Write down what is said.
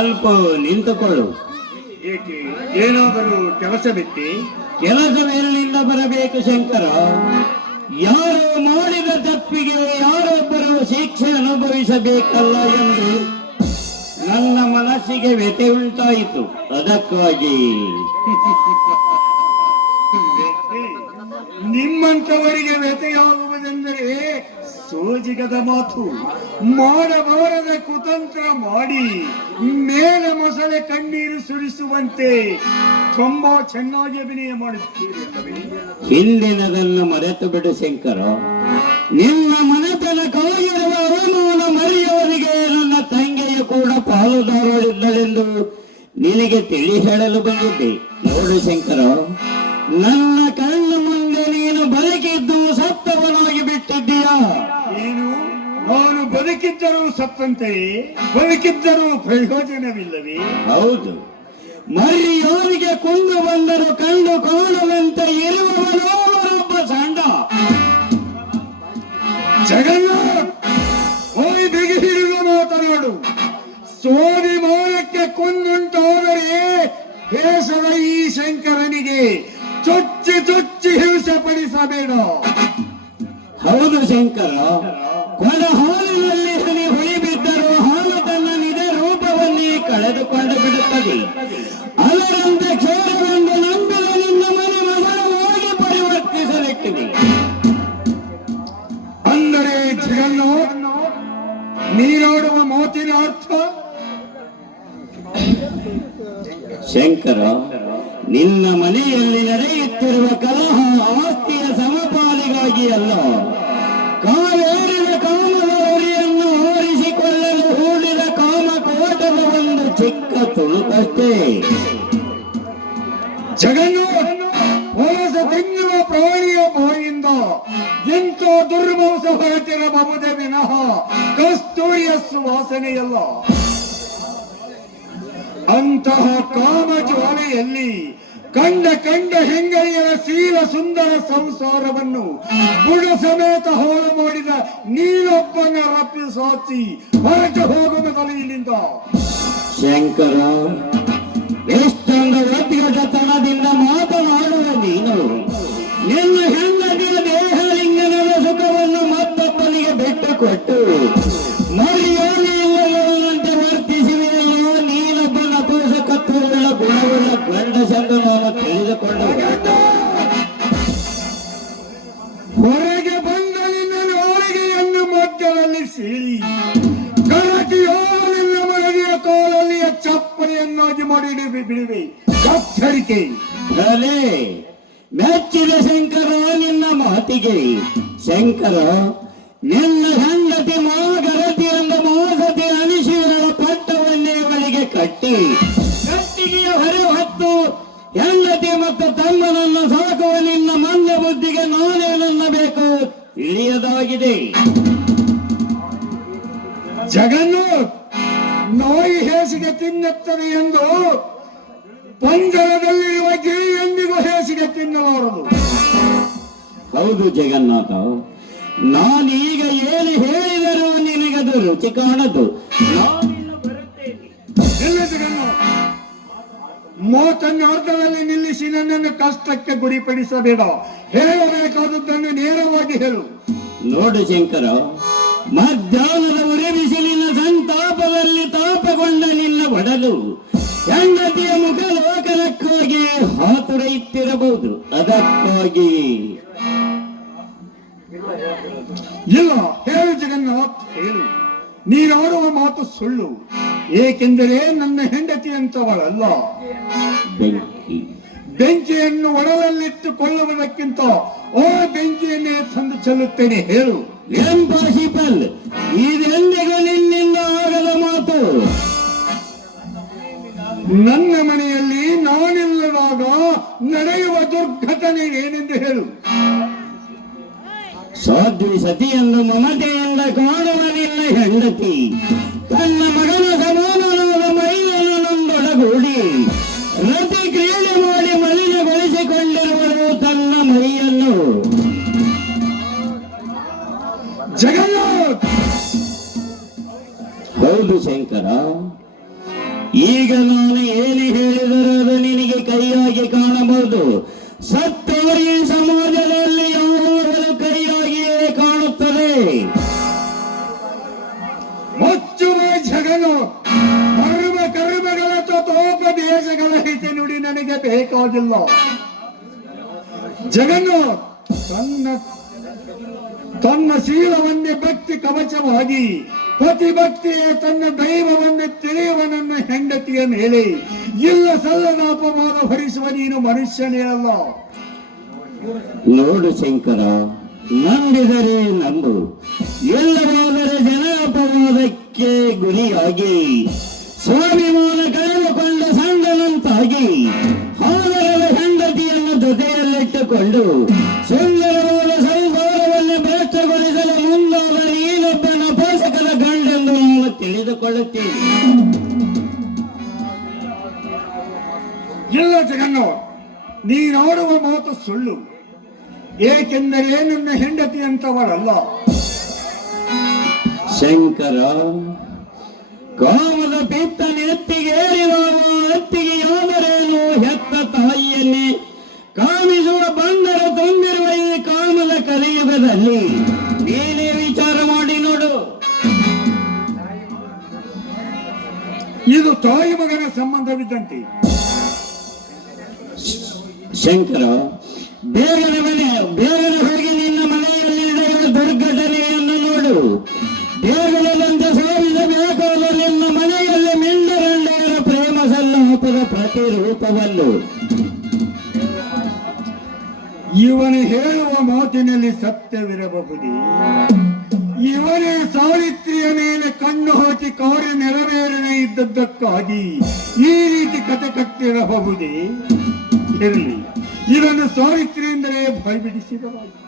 ಸ್ವಲ್ಪ ನಿಂತುಕೊಳ್ಳು. ಏಕೆ, ಏನಾದರೂ ಕೆಲಸ ಬಿಟ್ಟಿ? ಕೆಲಸವೆಲ್ಲಿಂದ ಬರಬೇಕು ಶಂಕರ? ಯಾರು ಮಾಡಿದ ತಪ್ಪಿಗೆ ಯಾರೊಬ್ಬರು ಶಿಕ್ಷೆ ಅನುಭವಿಸಬೇಕಲ್ಲ ಎಂದು ನನ್ನ ಮನಸ್ಸಿಗೆ ವ್ಯಥೆ ಉಂಟಾಯಿತು. ಅದಕ್ಕಾಗಿ ನಿಮ್ಮಂಥವರಿಗೆ ವ್ಯಥೆಯಾಗುವುದೆಂದರೆ ಸೋಜಿಗದ ಮಾತು. ಮಾಡಬಾರದ ಕುತಂತ್ರ ಮಾಡಿ ಮೇಲೆ ಮೊಸಳೆ ಕಣ್ಣೀರು ಸುರಿಸುವಂತೆ ತುಂಬಾ ಚೆನ್ನಾಗಿ ಅಭಿನಯ ಮಾಡುತ್ತೀರಿ. ಹಿಂದಿನದನ್ನು ಮರೆತು ಬಿಡು ಶಂಕರ. ನಿಮ್ಮ ಮನೆತನ ಕಾಯಿರುವ ಅವಮಾನ ಮರೆಯುವವರಿಗೆ ನನ್ನ ತಂಗಿಯು ಕೂಡ ಪಾಲುದಾರರಿದ್ದಳೆಂದು ನಿನಗೆ ತಿಳಿ ಹೇಳಲು ಬಂದಿದ್ದೆ. ನೋಡು ಶಂಕರ, ನನ್ನ ಕಣ್ಣು ಮುಂದೆ ನೀನು ಬದುಕಿದ್ದು ಸತ್ತವನಾಗಿ ಬಿಟ್ಟಿದ್ದೀಯಾ? ಏನು, ನಾನು ಬದುಕಿದ್ದರೂ ಸತ್ತಂತೆ, ಬದುಕಿದ್ದರೂ ಪ್ರಯೋಜನವಿಲ್ಲವೇ? ಹೌದು, ಮರ್ಯಾದೆಗೆ ಕೊಂದು ಬಂದರು ಕಂಡು ಕಾಣುವಂತೆ ಇರುವವನೊಬ್ಬ ಸಂಡ. ಜಗನ್ನಾಥ್, ಹೋಗಿ ಬಿಗಿ ಹಿಡಿದು ಮಾತನಾಡು. ಸ್ವಾಭಿಮಾನಕ್ಕೆ ಕೊಂದುಂಟಾದರೆ ಹೇಸದ ಈ ಶಂಕರನಿಗೆ ಚೊಚ್ಚಿ ಚೊಚ್ಚಿ ಹಿಂಸೆ ಪಡಿಸಬೇಡ. ಹೌದು ಶಂಕರ, ಕೊಡ ಹಾಲಿನಲ್ಲಿ ಹನಿ ಹುಳಿ ಬಿದ್ದರೂ ಹಾಲು ತನ್ನ ನಿಜ ರೂಪವನ್ನೇ ಕಳೆದುಕೊಂಡು ಬಿಡುತ್ತದೆ. ಅದರಂತೆ ಕ್ಷೇತ್ರವೆಂದು ನಂಬಿದ ನಿನ್ನ ಮನೆ ಮಸಳವಾಗಿ ಪರಿವರ್ತಿಸಲಿಕ್ಕಿದೆ. ಅಂದರೆ ಜಗನ್ನಾಥ್, ನೀನಾಡುವ ಮಾತಿನ ಅರ್ಥ? ಶಂಕರ, ನಿನ್ನ ಮನೆಯಲ್ಲಿ ನಡೆಯುತ್ತಿರುವ ಕಲಹ ಆಸ್ತಿಯ ಸಮಪಾಲಿಗಾಗಿ ಅಲ್ಲ, ಕಾವೇರಿದ ಕಾಮಗೌರಿಯನ್ನು ಓರಿಸಿಕೊಳ್ಳಲು ಹೂಡಿದ ಕಾಮಕೋಟದ ಒಂದು ಚಿಕ್ಕ ತುಣುಕಷ್ಟೇ. ಜಗನ್ನಾಥ್, ಹೊಲಸ ತಿನ್ನುವ ಪ್ರಾಣಿಯ ಬಾಯಿಂದ ಎಂಥ ದುರ್ಮಾಂಸ ಹೊರಟಿರಬಹುದೇ ವಿನಃ ಕಸ್ತೂರಿಯ ಸುವಾಸನೆಯಲ್ಲ. ಅಂತಹ ಕಾಮ ಜ್ವಾಲೆಯಲ್ಲಿ ಕಂಡ ಹೆಂಗರಿಯರ ಶೀಲ ಸುಂದರ ಸಂಸಾರವನ್ನು ಬುಡ ಸಮೇತ ಹಾಳು ಮಾಡಿದ ನೀನೊಬ್ಬನ ರಪ್ಪಿಸಾಚಿ ಹೊರಟು ಹೋಗುವ ಮೊದಲು ಇಲ್ಲಿಂದ. ಶಂಕರ, ಎಷ್ಟೊಂದು ಒತ್ತಿಗೆತನದಿಂದ ಮಾತನಾಡುವ ನೀನು ನಿನ್ನ ಹೆಂಡತಿಯ ದೇಹಲಿಂಗನದ ಸುಖವನ್ನು ಮತ್ತೊಬ್ಬನಿಗೆ ಬಿಟ್ಟುಕೊಟ್ಟು ಮರ್ಯಾದೆ ಇಲ್ಲದಂತೆ ವರ್ತಿಸಿದೆಯೋ. ನೀನೊಬ್ಬ ನಪುಂಸಕತ್ವವುಳ್ಳ ಗುಣವುಳ್ಳ ಗಂಡಸೆಂದು ನಾನು ತಿಳಿದುಕೊಂಡು ಹೊರಗೆ ಬಂದ ನಿನ್ನ ನಾಲಿಗೆಯನ್ನು ಮಧ್ಯದಲ್ಲಿ ಸೀಳಿ ಕಳಚಿಯೋನಿಲ್ಲ ಮನದಿಯ ಕಾಲಲ್ಲಿಯ ಚಪ್ಪಲಿಯನ್ನಾಗಿ ಮಾಡಿ ಬಿಡುವೆ. ಎಚ್ಚರಿಕೆ. ಭಲೆ ಮೆಚ್ಚಿದ ಶಂಕರ ನಿನ್ನ ಮಾತಿಗೆ. ಶಂಕರ, ನಿನ್ನ ಹೆಂಡತಿ ಮಾಗರತಿ ಎಂದ ಮೋಸತಿ ಅನಿಶೀಲನ ಪಟ್ಟವನ್ನೇ ಅವಳಿಗೆ ಕಟ್ಟಿಗೆಯ ಹೊರೆ ಹೊತ್ತು ಹೆಂಡತಿ ಮತ್ತು ತಮ್ಮನನ್ನು ಸಾಕುವ ನಿನ್ನ ಮಂದ ಬುದ್ಧಿಗೆ ನಾನೇನನ್ನಬೇಕು ತಿಳಿಯದಾಗಿದೆ. ಜಗನ್ನಾಥ್, ನಾಯಿ ಹೇಸಿಗೆ ತಿನ್ನುತ್ತದೆ ಎಂದು ಪಂಜರದಲ್ಲಿರುವ ಗಿಳಿ ಎಂದಿಗೂ ಹೇಸಿಗೆ ತಿನ್ನಲಾರದು. ಹೌದು ಜಗನ್ನಾಥ, ನಾನೀಗ ಏನು ಹೇಳಿದರೂ ನಿನಗದು ರುಚಿ ಕಾಣದು. ಇಲ್ಲ ಜಗನ್ನಾಥ್, ಮಾತನ್ನು ಅರ್ಧದಲ್ಲಿ ನಿಲ್ಲಿಸಿ ನನ್ನನ್ನು ಕಷ್ಟಕ್ಕೆ ಗುರಿಪಡಿಸಬೇಡ. ಹೇಳಬೇಕಾದದ್ದನ್ನು ನೇರವಾಗಿ ಹೇಳು. ನೋಡು ಶಂಕರ, ಮಧ್ಯಾಹ್ನದ ಉರಿ ಬಿಸಿಲಿನ ಸಂತಾಪದಲ್ಲಿ ತಾಪಗೊಂಡ ನಿನ್ನ ಒಡಲು ಹೆಂಡತಿಯ ಮುಖ ಲೋಕನಕ್ಕಾಗಿ ಹಾತುರೈತಿರಬಹುದು. ಅದಕ್ಕಾಗಿ ಇಲ್ಲ, ಹೇಳು ಜಗನ್ನಾಥ್, ಹೇಳು. ನೀನಾಡುವ ಮಾತು ಸುಳ್ಳು. ಏಕೆಂದರೆ ನನ್ನ ಹೆಂಡತಿ ಅಂತವಳಲ್ಲ. ಬೆಂಕಿಯನ್ನು ಒಡಲಲ್ಲಿಟ್ಟುಕೊಳ್ಳುವುದಕ್ಕಿಂತ ಆ ಬೆಂಕಿಯನ್ನೇ ತಂದು ಚೆಲ್ಲುತ್ತೇನೆ. ಹೇಳು. ಇಂಪಾಸಿಬಲ್, ಇದೆಂದಿಗೂ ನಿನ್ನಿಂದ ಆಗದ ಮಾತು. ನನ್ನ ಮನೆಯಲ್ಲಿ ನಾನಿಲ್ಲದಾಗ ನಡೆಯುವ ದುರ್ಘಟನೆ ಏನೆಂದು ಹೇಳು. ಸಾಧ್ವಿ ಸತಿಯನ್ನು ಮಮತೆಯಿಂದ ಕಾಣುವ ನಿನ್ನ ಹೆಂಡತಿ ತನ್ನ ಮಗನ ಸಮಾನವಾದ ಮೈಲನೊಂದೊಡಗೂಡಿ ರತಿ ಕ್ರೀಡೆ ಮಾಡಿ ಮಲಿನಗೊಳಿಸಿಕೊಂಡಿರುವರು ತನ್ನ ಮೈಯನ್ನು. ಜಗನ್ನಾಥ್, ಹೌದು ಶಂಕರ, ಈ ಸಮಾಜದಲ್ಲಿ ಯಾವಾಗಲೂ ಕೈಯಾಗಿಯೇ ಕಾಣುತ್ತದೆ. ಮುಚ್ಚುವ ಜಗನು ಕರ್ಮಗಳ ತೋಪದೇಶಗಳ ಹಿತ ನುಡಿ ನನಗೆ ಬೇಕಾಗಿಲ್ಲ. ಜಗನು ತನ್ನ ಶೀಲವನ್ನೇ ಭಕ್ತಿ ಕವಚವಾಗಿ ಪ್ರತಿಭಕ್ತಿಯೇ ತನ್ನ ದೈವವನ್ನು ತಿಳಿಯುವ ನನ್ನ ಹೆಂಡತಿಯ ಮೇಲೆ ಇಲ್ಲ ಸಲ್ಲದ ಅಪವಾದ ಭರಿಸುವ ನೀನು ಮನುಷ್ಯನೇ ಅಲ್ಲ. ನೋಡು ಶಂಕರ, ನಂಬಿದರೆ ನಂಬು, ಇಲ್ಲವಾದರೆ ಜನ ಅಪವಾದಕ್ಕೆ ಗುರಿಯಾಗಿ ಸ್ವಾಭಿಮಾನ ಕಳೆದುಕೊಂಡ ಸಂಗನಂತಾಗಿ ಹಾದರದ ಹೆಂಡತಿಯನ್ನು ಜೊತೆಯಲ್ಲಿಟ್ಟುಕೊಂಡು ಸುಂದರವಾದ ಸಂಸಾರವನ್ನು ಭ್ರಷ್ಟಗೊಳಿಸಲು ಮುಂದಾದ ನೀನೊಬ್ಬನ ಪೋಷಕರ ಗಂಡೆಂದು ನಾವು ತಿಳಿದುಕೊಳ್ಳುತ್ತೇವೆ. ಇಲ್ಲ ಜಗನ್ನು, ನೀ ನೋಡುವ ಮಾತು ಸುಳ್ಳು. ಏಕೆಂದರೆ ನನ್ನ ಹೆಂಡತಿ ಅಂತವಳಲ್ಲ. ಶಂಕರ, ಕಾಮದ ಪಿತ್ತನ ಎತ್ತಿಗೇರಿರುವ ಎತ್ತಿಗೆ ಯಾವರೇನು ಹೆತ್ತ ತಾಯಿಯನ್ನೇ ಕಾಮಿಸುವ ಬಂದರ ತುಂಬಿರುವ ಈ ಕಾಮದ ಕಲಿಯುಗದಲ್ಲಿ ನೀನೇ ವಿಚಾರ ಮಾಡಿ ನೋಡು. ಇದು ತಾಯಿ ಮಗನ ಸಂಬಂಧವಿದ್ದಂತೆ. ಶಂಕರ, ಬೇಗನೆ ಹೋಗಿ ನಿನ್ನ ಮನೆಯಲ್ಲಿ ನಡೆಯುವ ದುರ್ಘಟನೆಯನ್ನು ನೋಡು. ಬೇಗನಂತೆ ಸೋಲಿಸಬೇಕಾದ ನಿನ್ನ ಮನೆಯಲ್ಲಿ ಮಿಂಡರಂಡೆಯರ ಪ್ರೇಮ ಸಲ್ಲಾಪದ ಪ್ರತಿರೂಪವನ್ನು. ಇವನು ಹೇಳುವ ಮಾತಿನಲ್ಲಿ ಸತ್ಯವಿರಬಹುದೇ? ಇವನೇ ಸಾವಿತ್ರಿಯ ಮೇಲೆ ಕಣ್ಣು ಹಾಕಿ ಕಾರ್ಯ ನೆರವೇರನೆ ಇದ್ದದ್ದಕ್ಕಾಗಿ ಈ ರೀತಿ ಕತೆ ಕಟ್ಟಿರಬಹುದೇ? ಇರಲಿ, ಇದನ್ನು ಸಾವಿತ್ರಿ ಎಂದರೆ ಭಯಬಿಡಿಸಿದರಾಯಿತು.